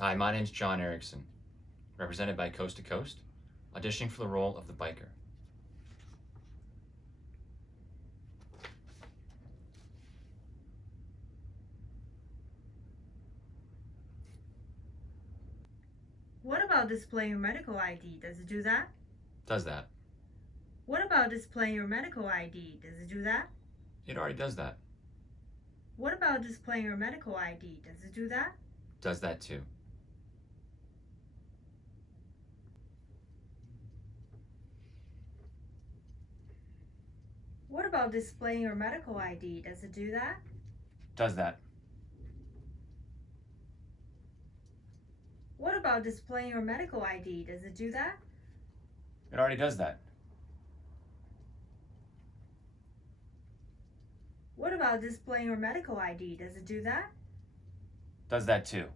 Hi, my name's John Erickson, represented by Coast to Coast, auditioning for the role of the biker. What about displaying your medical ID? Does it do that? Does that. What about displaying your medical ID? Does it do that? It already does that. What about displaying your medical ID? Does it do that? Does that too. What about displaying your medical ID? Does it do that? Does that. What about displaying your medical ID? Does it do that? It already does that. What about displaying your medical ID? Does it do that? Does that too.